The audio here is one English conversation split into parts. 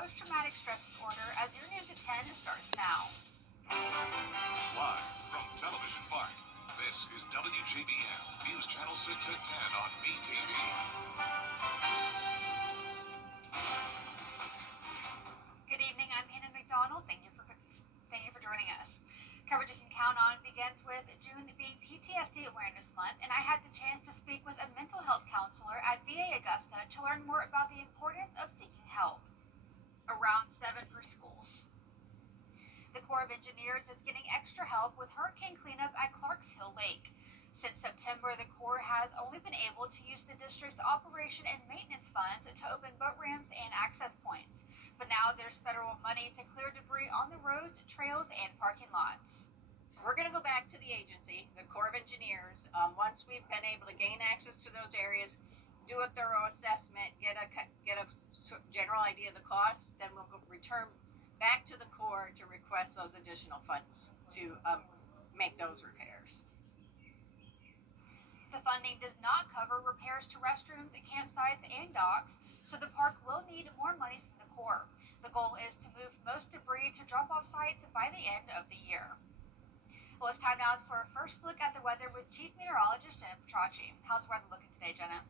post-traumatic stress disorder as your news at 10 starts now. Live from Television Park, this is WJBF News Channel 6 at 10 on BTV. Good evening, I'm Hannah McDonald. Thank you for joining us. Coverage you can count on begins with June being PTSD Awareness Month, and I had the chance to speak with a mental health counselor at VA Augusta to learn more about the importance of seeking help. Around 7 for schools. The Corps of Engineers is getting extra help with hurricane cleanup at Clarks Hill Lake. Since September, the Corps has only been able to use the district's operation and maintenance funds to open boat ramps and access points. But now there's federal money to clear debris on the roads, trails, and parking lots. We're going to go back to the agency, the Corps of Engineers. Once we've been able to gain access to those areas, do a thorough assessment, get a general idea of the cost, then we'll return back to the Corps to request those additional funds to make those repairs. The funding does not cover repairs to restrooms, campsites, and docks, so the park will need more money from the Corps. The goal is to move most debris to drop-off sites by the end of the year. Well, it's time now for a first look at the weather with Chief Meteorologist Jenna Petracci. How's the weather looking today, Jenna?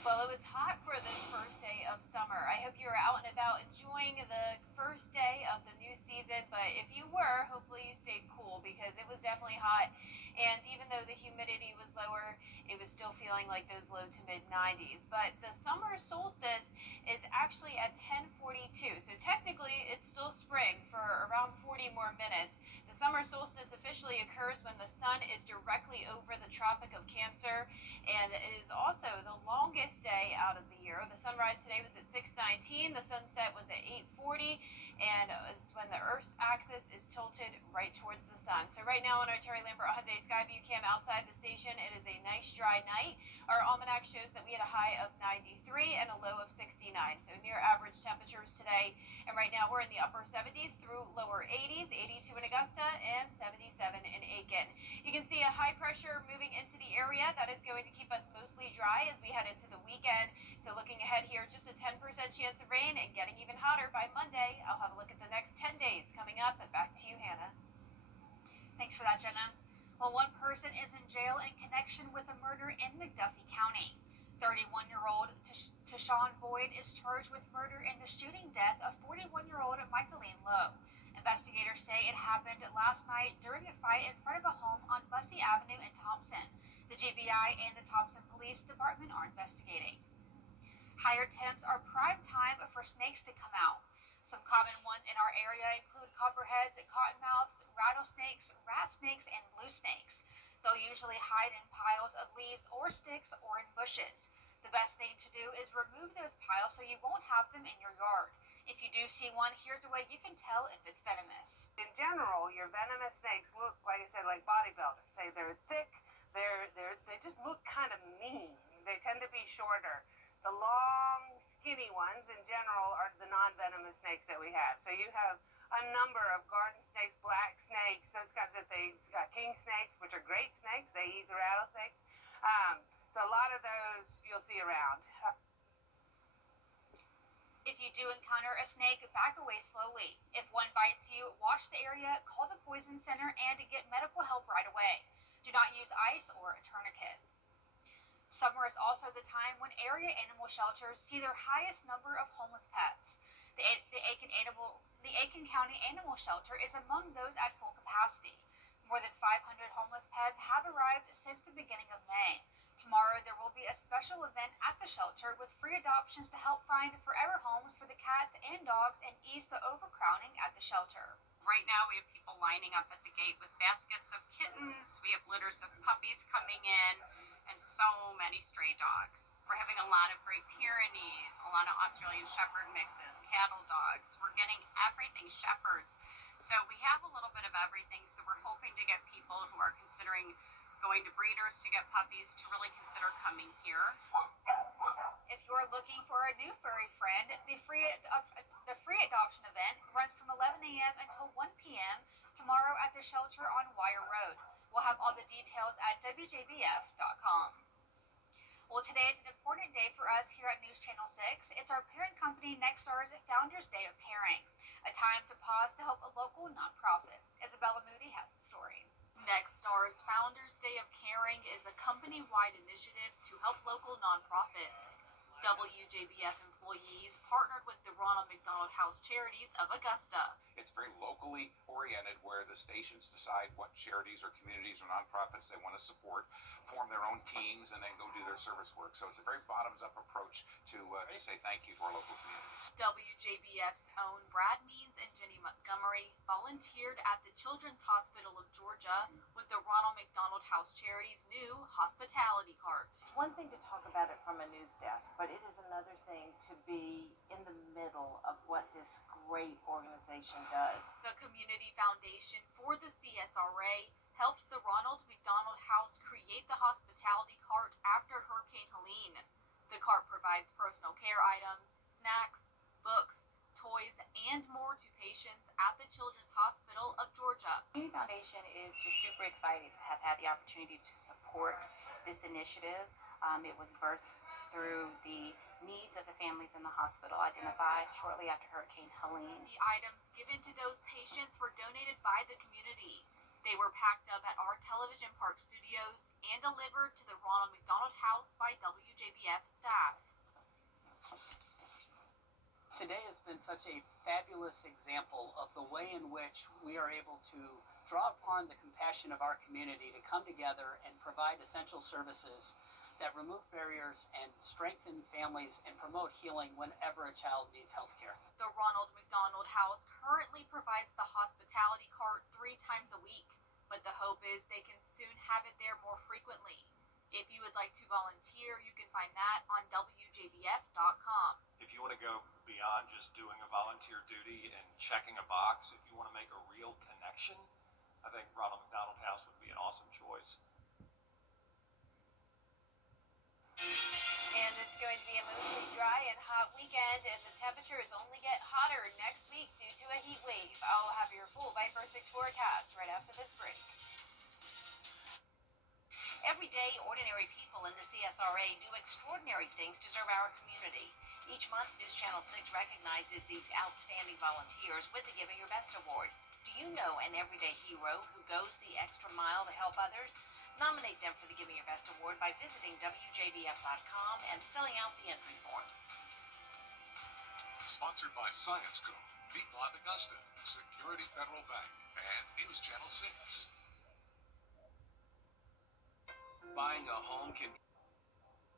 Well, it was hot for this first day of summer. I hope you were out and about enjoying the first day of the new season, but if you were, hopefully you stayed cool because it was definitely hot. And even though the humidity was lower, it was still feeling like those low to mid 90s. But the summer solstice is actually at 10:42, so technically it's still spring for around 40 more minutes. The summer solstice officially occurs when the sun is directly over the Tropic of Cancer, and it is also the longest day out of the year. The sunrise today was at 6:19, the sunset was at 8:40, and it's when the Earth's axis is tilted right towards the sun. So right now on our Terry Lambert Hyundai Skyview cam outside the station, it is a nice dry night. Our almanac shows that we had a high of 93 and a low of 69, so near average temperatures today. And right now we're in the upper 70s through lower 80s, 82 in Augusta and 77 in Aiken. You can see a high pressure moving into the area. That is going to keep us mostly dry as we head into the weekend. So looking ahead here, just a 10% chance of rain and getting even hotter by Monday. I'll have a look at the next 10 days coming up, and back to you, Hannah. Thanks for that, Jenna. Well, one person is in jail in connection with a murder in McDuffie County. 31-year-old Tashawn Boyd is charged with murder in the shooting death of 41-year-old Michaeline Lowe. Investigators say it happened last night during a fight in front of a home on Bussey Avenue in Thompson. The GBI and the Thompson Police Department are investigating. Higher temps are prime time for snakes to come out. Some common ones in our area include copperheads, cottonmouths, rattlesnakes, rat snakes, and blue snakes. They'll usually hide in piles of leaves or sticks or in bushes. The best thing to do is remove those piles so you won't have them in your yard. If you do see one, here's a way you can tell if it's venomous. In general, your venomous snakes look, like I said, like bodybuilders. They're thick, they just look kind of mean. They tend to be shorter. The long, skinny ones, in general, are the non-venomous snakes that we have. So you have a number of garden snakes, black snakes, those kinds of things. King snakes, which are great snakes. They eat the rattlesnakes. So a lot of those you'll see around. If you do encounter a snake, back away slowly. If one bites you, wash the area, call the poison center, and get medical help right away. Do not use ice or a tourniquet. Summer is also the time when area animal shelters see their highest number of homeless pets. The Aiken County Animal Shelter is among those at full capacity. More than 500 homeless pets have arrived since the beginning of May. Tomorrow there will be a special event at the shelter with free adoptions to help find forever homes for the cats and dogs and ease the overcrowding at the shelter. Right now we have people lining up at the gate with baskets of kittens. We have litters of puppies coming in and so many stray dogs. We're having a lot of Great Pyrenees, a lot of Australian Shepherd mixes, cattle dogs. We're getting everything shepherds. So we have a little bit of everything. So we're hoping to get people who are considering going to breeders to get puppies to really consider coming here. If you're looking for a new furry friend, the free adoption event runs from 11 a.m. until 1 p.m. tomorrow at the shelter on Wire Road. We'll have all the details at WJBF.com. Well, today is an important day for us here at News Channel 6. It's our parent company Nextstar's Founders Day of Caring, a time to pause to help a local nonprofit. Isabella Moody has the story. Nextstar's Founders Day of Caring is a company-wide initiative to help local nonprofits. WJBF employees partnered with the Ronald McDonald House Charities of Augusta. It's very locally oriented where the stations decide what charities or communities or nonprofits they want to support, form their own teams, and then go do their service work. So it's a very bottoms-up approach to say thank you to our local communities. WJBF's own Brad Means and Jenny Montgomery volunteered at the Children's Hospital of Georgia with the Ronald McDonald House Charities' new hospitality cart. It's one thing to talk about it from a news desk, but it is another thing to be in the middle of what this great organization does. The Community Foundation for the CSRA helped the Ronald McDonald House create the hospitality cart after Hurricane Helene. The cart provides personal care items, snacks, books, toys, and more to patients at the Children's Hospital of Georgia. The Community Foundation is just super excited to have had the opportunity to support this initiative. It was birthed through the needs of the families in the hospital identified shortly after Hurricane Helene. The items given to those patients were donated by the community. They were packed up at our television park studios and delivered to the Ronald McDonald House by WJBF staff. Today has been such a fabulous example of the way in which we are able to draw upon the compassion of our community to come together and provide essential services that remove barriers and strengthen families and promote healing whenever a child needs health care. The Ronald McDonald House currently provides the hospitality cart 3 times a week, but the hope is they can soon have it there more frequently. If you would like to volunteer, you can find that on WJBF.com. If you want to go beyond just doing a volunteer duty and checking a box, if you want to make a real connection, I think Ronald McDonald House would be an awesome choice. And it's going to be a mostly dry and hot weekend, and the temperatures only get hotter next week due to a heat wave. I'll have your full Viper 6 forecast right after this break. Every day, ordinary people in the CSRA do extraordinary things to serve our community. Each month, News Channel 6 recognizes these outstanding volunteers with the Giving Your Best Award. Do you know an everyday hero who goes the extra mile to help others? Nominate them for the Giving Your Best Award by visiting WJBF.com and filling out the entry form. Sponsored by Science Co., Beat Live Augusta, Security Federal Bank, and News Channel 6. Buying a home can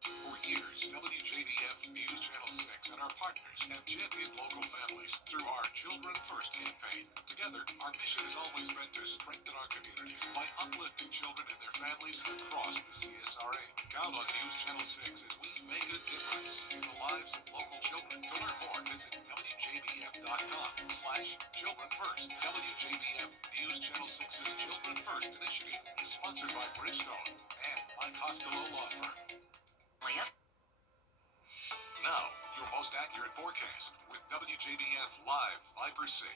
For years, WJBF News Channel 6 and our partners have championed local families through our Children First campaign. Together, our mission has always been to strengthen our community by uplifting children and their families across the CSRA. Count on News Channel 6 as we make a difference in the lives of local children. To learn more, visit WJBF.com/Children First. WJBF News Channel 6's Children First initiative is sponsored by Bridgestone and by Costello Law Firm. Now, your most accurate forecast with WJBF Live Viper 6.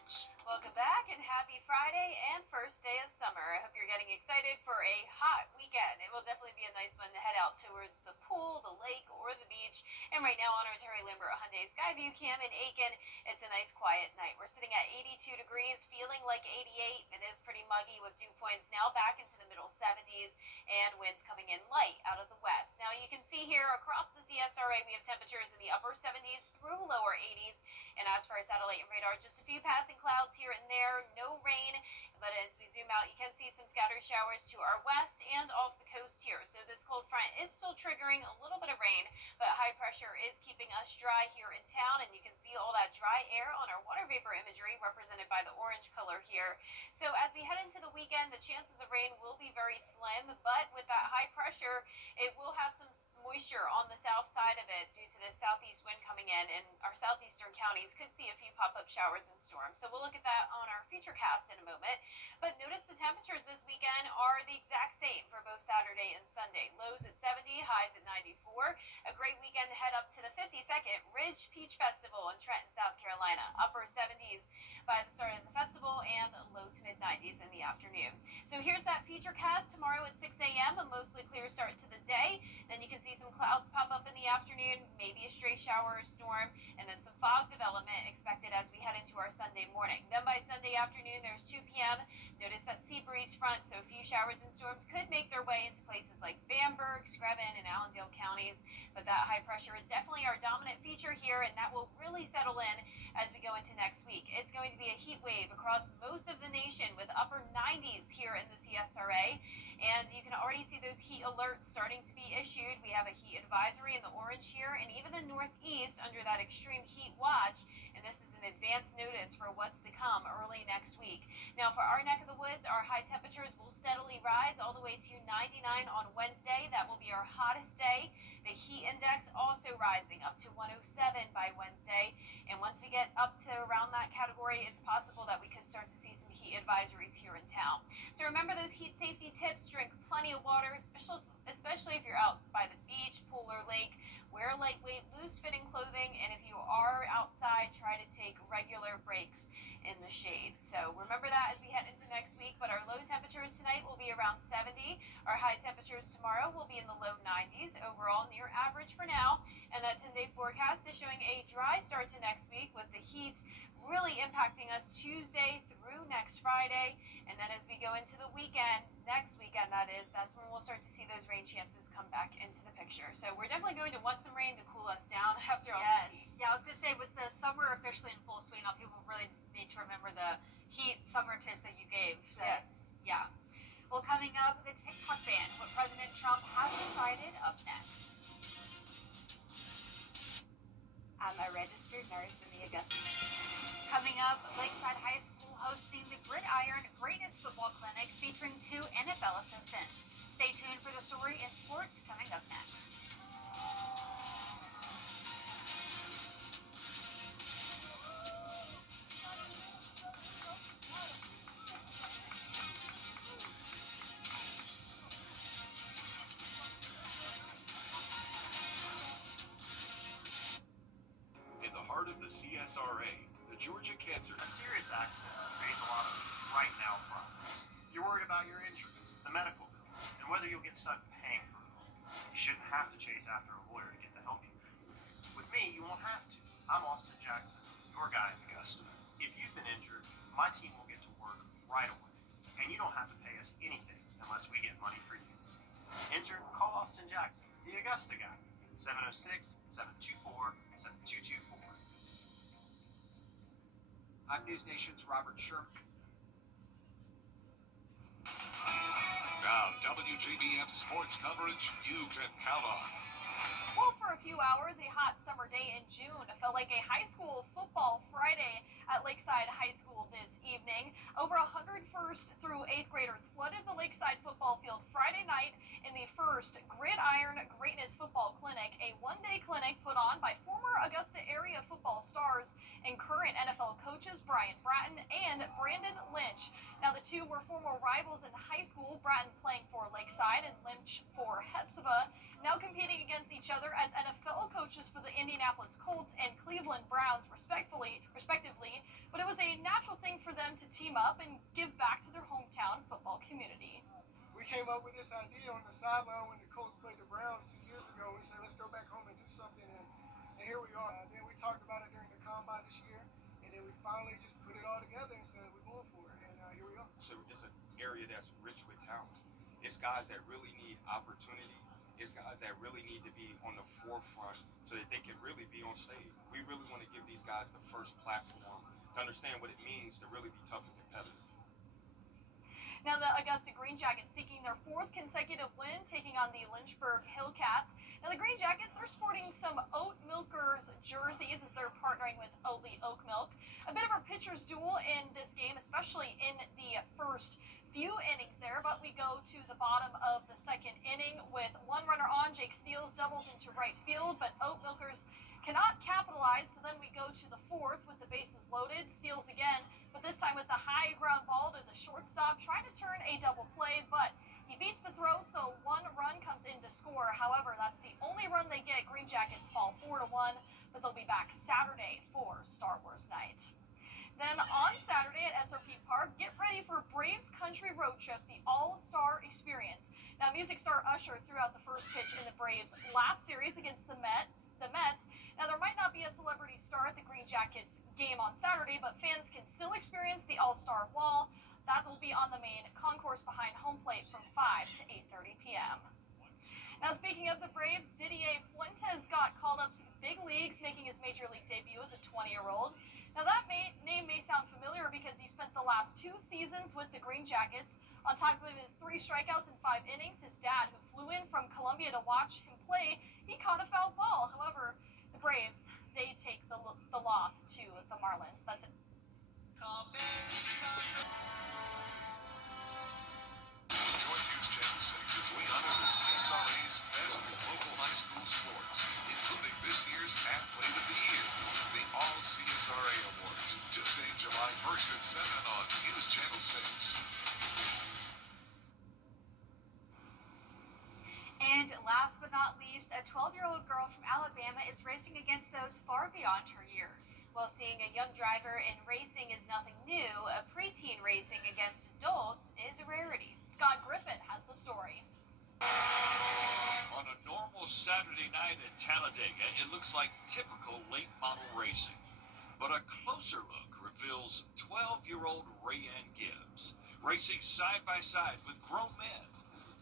Welcome back and happy Friday and first day of summer. I hope you're getting excited for a hot weekend. It will definitely be a nice one to head out towards the pool, the lake, or the beach. And right now on our Terry Lambert Hyundai Skyview Cam in Aiken, it's a nice quiet night. We're sitting at 82 degrees, feeling like 88. It is pretty muggy with dew points now back into the middle 70s and winds coming in light out of the west. Now you can see here across the CSRA we have temperatures in the upper 70s through lower 80s. And as for our satellite and radar, just a few passing clouds here and there, no rain. But as we zoom out, you can see some scattered showers to our west and off the coast here. So this cold front is still triggering a little bit of rain, but high pressure is keeping us dry here in town. And you can see all that dry air on our water vapor imagery represented by the orange color here. So as we head into the weekend, the chances of rain will be very slim, but with that high pressure, it will have some moisture on the south side of it due to the southeast wind coming in, and our southeastern counties could see a few pop-up showers and storms. So we'll look at that on our futurecast in a moment. But notice the temperatures this weekend are the exact same for both Saturday and Sunday. Lows at 70, highs at 94. A great weekend to head up to the 52nd Ridge Peach Festival in Trenton, South Carolina. Upper 70s by the start of the festival and low to mid-90s in the afternoon. So here's that futurecast tomorrow at 6 a.m. A mostly clear start to the day. Then you can see some clouds clouds pop up in the afternoon, maybe a stray shower or storm, and then some fog development expected as we head into our Sunday morning. Then by Sunday afternoon, there's 2 p.m. Notice that sea breeze front, so a few showers and storms could make their way into places like Bamberg, Screven, and Allendale counties. But that high pressure is definitely our dominant feature here, and that will really settle in as we go into next week. It's going to be a heat wave across most of the nation with upper 90s here in the CSRA, and you can already see those heat alerts starting to be issued. We have a heat advisory in the orange here, and even the Northeast under that extreme heat watch, and this is an advance notice for what's to come early next week. Now, for our neck of the woods, our high temperatures will steadily rise all the way to 99 on Wednesday. That will be our hottest day. The heat index also rising up to 107 by Wednesday. And once we get up to around that category, it's possible that we could start to see some heat advisories here in town. So remember those heat safety tips. Drink plenty of water, especially if you're out by the beach, pool, or lake. Wear lightweight, loose-fitting clothing, and if you are outside, try to take regular breaks in the shade. So remember that as we head into next week, but our low temperatures tonight will be around 70. Our high temperatures tomorrow will be in the low 90s, overall near average for now. And that 10-day forecast is showing a dry start to next week with the heat really impacting us Tuesday through next Friday. And then as we go into the weekend, next weekend that is, that's when we'll start to see those rain chances come back into the picture. So we're definitely going to want some rain to cool us down after all this heat. Yeah, I was going to say, with the summer officially in full swing now, people really need to remember the heat summer tips that you gave. Yes. Yeah. Well, coming up, the TikTok ban, what President Trump has decided up next. I'm a registered nurse in the Augusta. Coming up, Lakeside High School hosting the Gridiron Greatness Football Clinic featuring 2 NFL assistants. Stay tuned for the story in sports coming up next. In the heart of the CSRA, the Georgia Cancer. A serious accident creates a lot of right now problems. You're worried about your injuries, the medical bills, and whether you'll get stuck paying for it all. You shouldn't have to chase after a lawyer to get the help you need. With me, you won't have to. I'm Austin Jackson, your guy in Augusta. If you've been injured, my team will get to work right away, and you don't have to pay us anything unless we get money for you. Injured? Call Austin Jackson, the Augusta guy. 706-724-7224. I'm News Nation's Robert Sherman. Now, WJBF sports coverage you can count on. Well, for a few hours, a hot summer day in June felt like a high school football Friday at Lakeside High School this evening. Over 100 first through 8th graders flooded the Lakeside football field Friday night in the first Gridiron Greatness Football Clinic, a one-day clinic put on by former Augusta area football stars and current NFL coaches Brian Bratton and Brandon Lynch. Now, the two were former rivals in high school, Bratton playing for Lakeside and Lynch for Hepzibah, now competing against each other as NFL coaches for the Indianapolis Colts and Cleveland Browns, respectively. But it was a natural thing for them to team up and give back to their hometown football community. We came up with this idea on the sideline when the Colts played the Browns 2 years ago. We said, let's go back home and do something, and here we are. Then we talked about it during the combine this year, and then we finally just put it all together and said, we're going for it, and here we are. So it's an area that's rich with talent. It's guys that really need opportunity. It's guys that really need to be on the forefront so that they can really be on stage. We really want to give these guys the first platform to understand what it means to really be tough and competitive. Now, the Augusta Green Jackets seeking their 4th consecutive win, taking on the Lynchburg Hillcats. Now, the Green Jackets, they're sporting some Oat Milkers jerseys as they're partnering with Oatly Oak Milk. A bit of a pitcher's duel in this game, especially in the first few innings there, but we go to the bottom of the 2nd inning with one runner on. Jake Steele doubles into right field, but Oat Milkers cannot capitalize, so then we go to the 4th with the bases loaded. Steals again, but this time with the high ground ball to the shortstop, trying to turn a double play, but he beats the throw, so 1 run comes in to score. However, that's the only run they get. Green Jackets fall 4-1, but they'll be back Saturday for Star Wars night. Then on Saturday at SRP Park, get ready for Braves Country Road Trip, the All-Star Experience. Now, music star Usher threw out the first pitch in the Braves' last series against the Mets. Now, there might not be a celebrity star at the Green Jackets game on Saturday, but fans can still experience the All-Star Wall. That will be on the main concourse behind home plate from 5 to 8:30 p.m. Now, speaking of the Braves, Didier Fuentes got called up to the big leagues, making his major league debut as a 20-year-old. Now, that name may sound familiar because he spent the last 2 seasons with the Green Jackets. On top of his 3 strikeouts in 5 innings, his dad, who flew in from Colombia to watch him play, he caught a foul ball. However, the Braves, they take the loss to the Marlins. That's it. Join News Channel 6 as we honor the CSRA's best local high school sports, including this year's Athlete of the Year, the All CSRA Awards, Tuesday, July 1st at 7 on News Channel 6. And last but not least, a 12-year-old girl from Alabama is racing against those far beyond her years. While seeing a young driver in racing is nothing new, a preteen racing against adults is a rarity. Scott Griffin has the story. On a normal Saturday night at Talladega, it looks like typical late model racing. But a closer look reveals 12-year-old Rayanne Gibbs racing side by side with grown men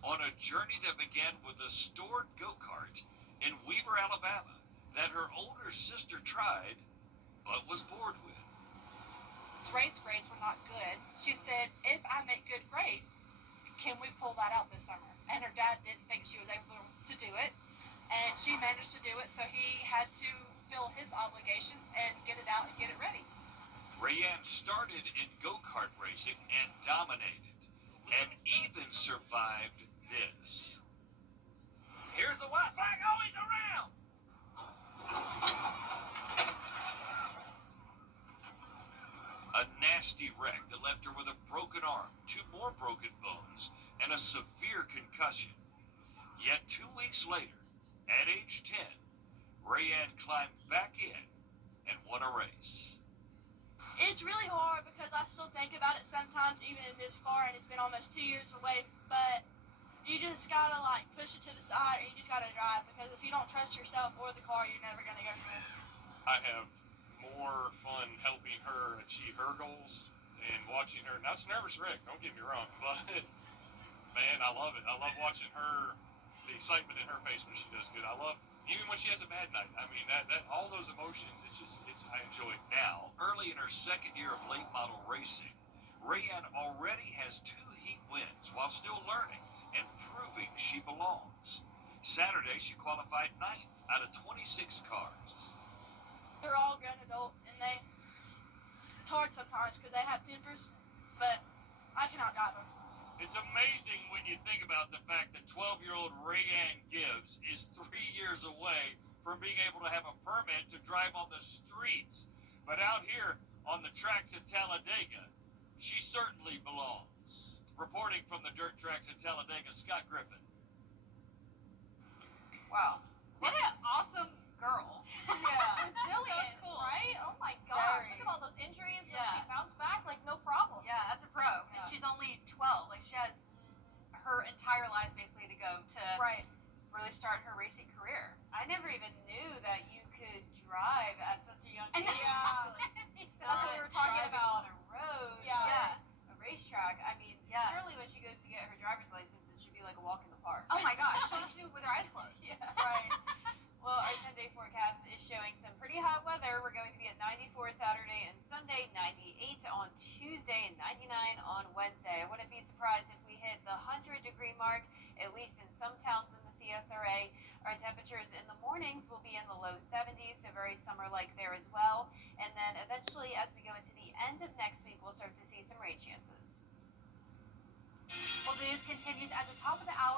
on a journey that began with a stored go-kart in Weaver, Alabama, that her older sister tried, but was bored with. Race grades were not good. She said, if I make good grades, can we pull that out this summer? And her dad didn't think she was able to do it, and she managed to do it, so he had to fill his obligations and get it out and get it ready. Rayanne started in go-kart racing and dominated, and even survived this. Here's the white flag, always around! A nasty wreck that left her with a broken arm, 2 more broken bones, and a severe concussion. Yet 2 weeks later, at age 10, Rayanne climbed back in and won a race. It's really hard because I still think about it sometimes, even in this far, and it's been almost 2 years away, but you just gotta like push it to the side and you just gotta drive, because if you don't trust yourself or the car, you're never gonna go anywhere. I have more fun helping her achieve her goals and watching her. Now, it's a nervous wreck, don't get me wrong, but man, I love it. I love watching her, the excitement in her face when she does good. I love, even when she has a bad night. I mean, that all those emotions, I enjoy it. Now, early in her second year of late model racing, Rayanne already has 2 heat wins while still learning and proving she belongs. Saturday, she qualified 9th out of 26 cars. They're all grown adults, and it's hard sometimes because they have tempers, but I cannot drive them. It's amazing when you think about the fact that 12-year-old Rayanne Gibbs is 3 years away from being able to have a permit to drive on the streets. But out here on the tracks at Talladega, she certainly belongs. Reporting from the dirt tracks at Talladega, Scott Griffin. Wow. What an awesome girl. Yeah. Resilient, so cool. Right? Oh my gosh. Look at all those injuries. Yeah. She bounced back like no problem. Yeah, that's a pro. And she's only 12. Like, she has her entire life basically to go to really start her racing career. I never even knew that you could drive at such a young age. Yeah. That's what we were talking about. On a road. Yeah. A racetrack. I mean, surely when she goes to get her driver's license, it should be like a walk in the park. Oh my gosh. She do it with her eyes closed. Yeah. Right. Well, our 10-day forecast is showing some pretty hot weather. We're going to be at 94 Saturday and Sunday, 98 on Tuesday, and 99 on Wednesday. I wouldn't be surprised if we hit the 100-degree mark, at least in some towns in the CSRA. Our temperatures in the mornings will be in the low 70s, so very summer-like there as well. And then eventually, as we go into the end of next week, we'll start to see some rain chances. Well, the news continues at the top of the hour.